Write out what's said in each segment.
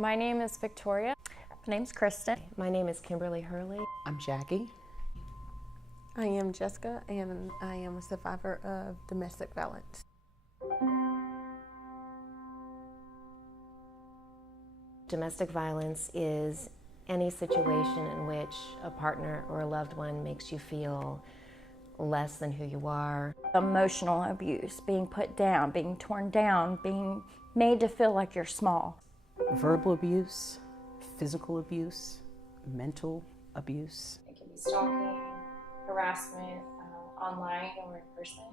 My name is Victoria. My name's Kristen. My name is Kimberly Hurley. I'm Jackie. I am Jessica, and I am a survivor of domestic violence. Domestic violence is any situation in which a partner or a loved one makes you feel less than who you are. Emotional abuse, being put down, being torn down, being made to feel like you're small. Verbal abuse, physical abuse, mental abuse. It can be stalking, harassment, online or in person.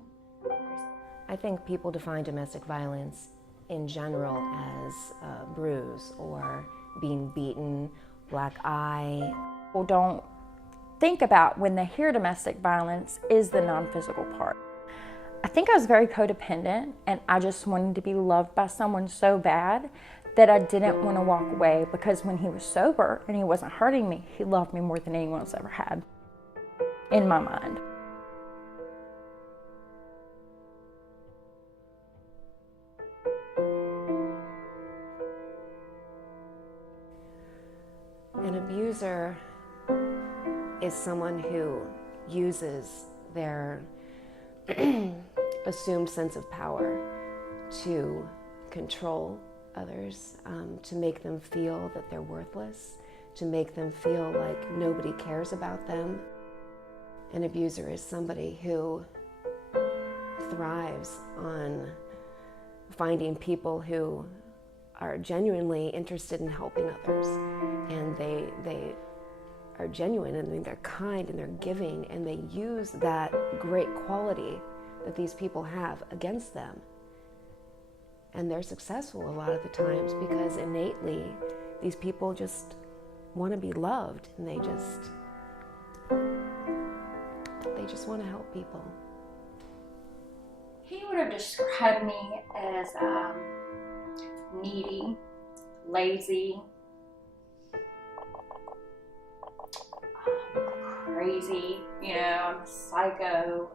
I think people define domestic violence in general as a bruise or being beaten, black eye. People don't think about when they hear domestic violence is the non-physical part. I think I was very codependent, and I just wanted to be loved by someone so bad that I didn't want to walk away, because when he was sober and he wasn't hurting me, he loved me more than anyone else ever had, in my mind. An abuser is someone who uses their assumed sense of power to control others, to make them feel that they're worthless, to make them feel like nobody cares about them. An abuser is somebody who thrives on finding people who are genuinely interested in helping others, and they are genuine, and they're kind, and they're giving, and they use that great quality that these people have against them. And they're successful a lot of the times because innately these people just want to be loved, and they just want to help people. He would have described me as needy, lazy, crazy, I'm a psycho.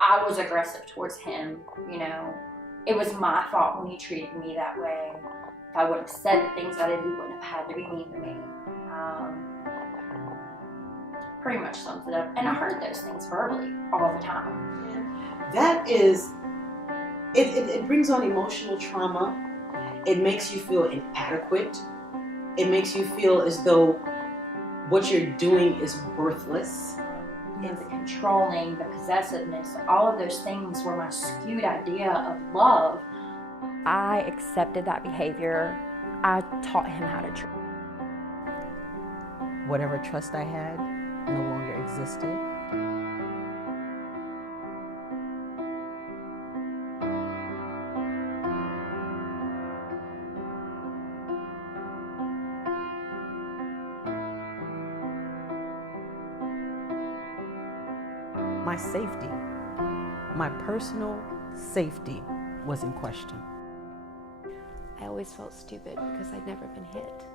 I was aggressive towards him, It was my fault when he treated me that way. If I would have said the things I did, he wouldn't have had to be mean to me. Pretty much sums it up. And I heard those things verbally all the time. That is, it brings on emotional trauma. It makes you feel inadequate. It makes you feel as though what you're doing is worthless. And the controlling, the possessiveness, all of those things were my skewed idea of love. I accepted that behavior. I taught him how to treat. Whatever trust I had no longer existed. My safety, my personal safety was in question. I always felt stupid because I'd never been hit.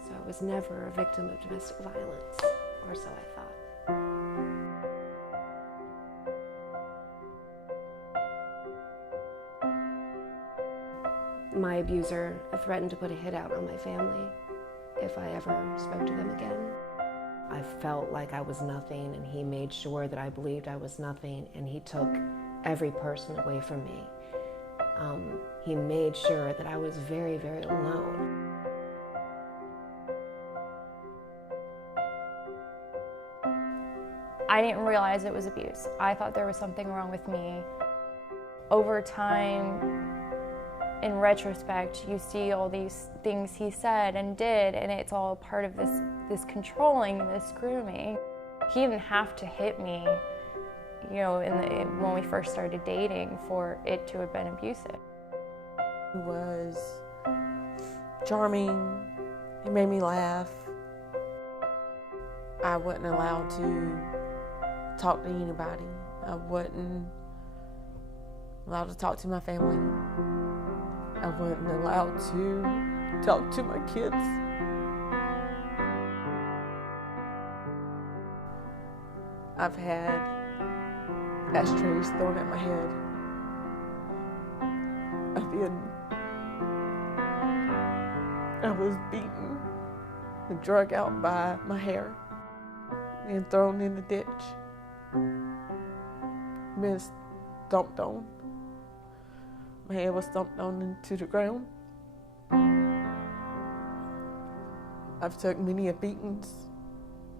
So I was never a victim of domestic violence, or so I thought. My abuser threatened to put a hit out on my family if I ever spoke to them again. I felt like I was nothing, and he made sure that I believed I was nothing, and he took every person away from me. He made sure that I was very, very alone. I didn't realize it was abuse. I thought there was something wrong with me. Over time, in retrospect, you see all these things he said and did, and it's all part of this controlling and this grooming. He didn't have to hit me, when we first started dating, for it to have been abusive. He was charming. He made me laugh. I wasn't allowed to talk to anybody. I wasn't allowed to talk to my family. I wasn't allowed to talk to my kids. I've had ashtrays thrown at my head. I've been I was beaten and dragged out by my hair and thrown in the ditch. Been stomped on. My head was stomped on into the ground. I've took many beatings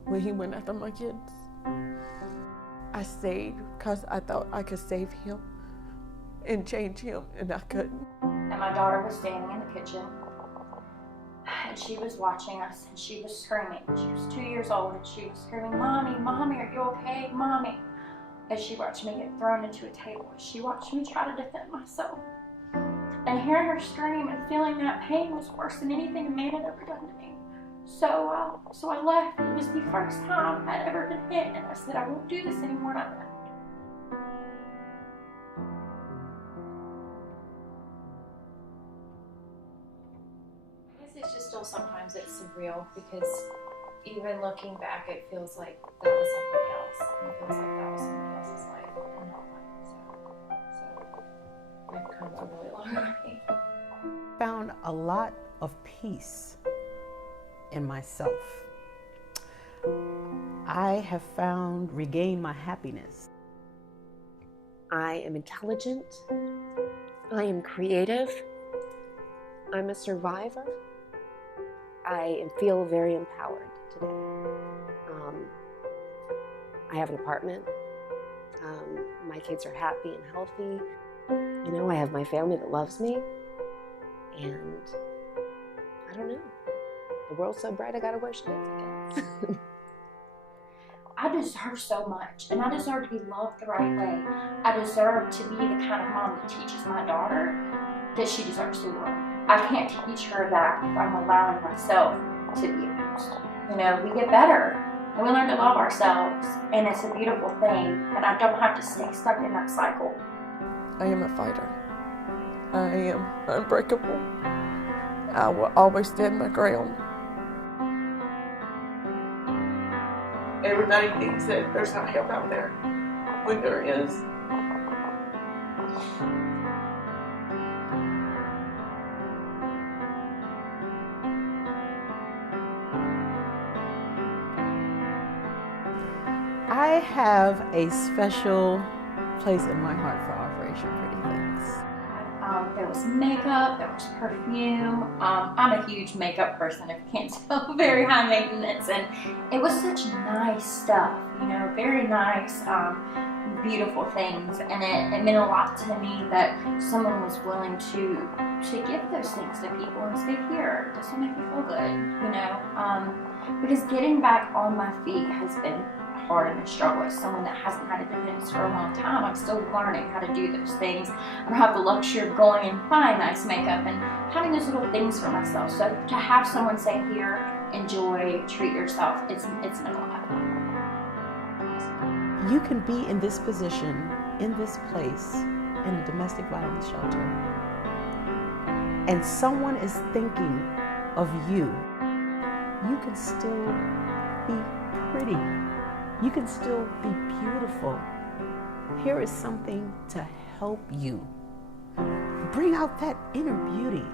when he went after my kids. I stayed because I thought I could save him and change him, and I couldn't. And my daughter was standing in the kitchen, and she was watching us, and she was screaming. She was 2 years old, and she was screaming, "Mommy, Mommy, are you okay, Mommy?" As she watched me get thrown into a table, she watched me try to defend myself. And hearing her scream and feeling that pain was worse than anything a man had ever done to me. So I left. It was the first time I'd ever been hit, and I said, I won't do this anymore, and I left. I guess it's just still sometimes it's surreal because even looking back, it feels like that was somebody else. And it feels like that was somebody else's life and not mine. So I've come a really long way. Found a lot of peace in myself. I have regained my happiness. I am intelligent. I am creative. I'm a survivor. I feel very empowered today. I have an apartment. My kids are happy and healthy. You know, I have my family that loves me. And I don't know. The world's so bright, I gotta wear shades, I guess. I deserve so much, and I deserve to be loved the right way. I deserve to be the kind of mom that teaches my daughter that she deserves the world. I can't teach her that if I'm allowing myself to be abused. You know, we get better, and we learn to love ourselves, and it's a beautiful thing, and I don't have to stay stuck in that cycle. I am a fighter. I am unbreakable. I will always stand my ground. Everybody thinks that there's not help out there when there is. I have a special place in my heart for Operation Pretty Things. There was makeup, there was perfume. I'm a huge makeup person, if you can't tell, very high maintenance, and it was such nice stuff, you know, very nice, beautiful things, and it meant a lot to me that someone was willing to give those things to people and say, here, this will make you feel good, you know, because getting back on my feet has been hard and a struggle. As someone that hasn't had to do this for a long time, I'm still learning how to do those things. I don't have the luxury of going and buying nice makeup and having those little things for myself. So to have someone say, here, enjoy, treat yourself, it's meant a lot. You can be in this position, in this place, in a domestic violence shelter, and someone is thinking of you. You can still be pretty. You can still be beautiful. Here is something to help you. Bring out that inner beauty.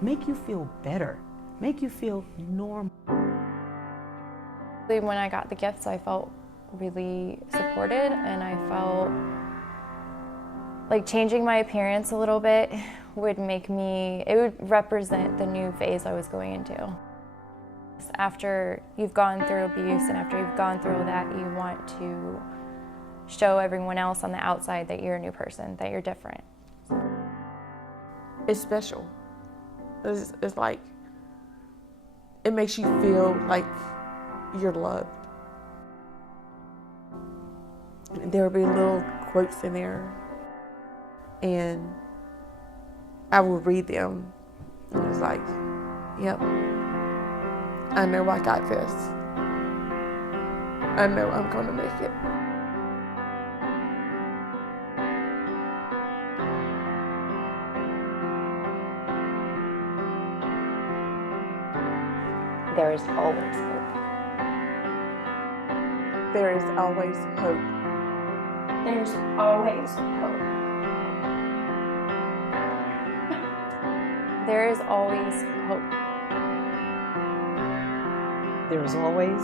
Make you feel better. Make you feel normal. When I got the gifts, I felt really supported, and I felt like changing my appearance a little bit would represent the new phase I was going into. After you've gone through abuse and after you've gone through that, you want to show everyone else on the outside that you're a new person, that you're different. It's special. It's like, it makes you feel like you're loved. There will be little quotes in there, and I will read them, and it's like, yep. I know I got this. I know I'm gonna make it. There is always hope. There is always hope. There's always hope. There is always hope. There is always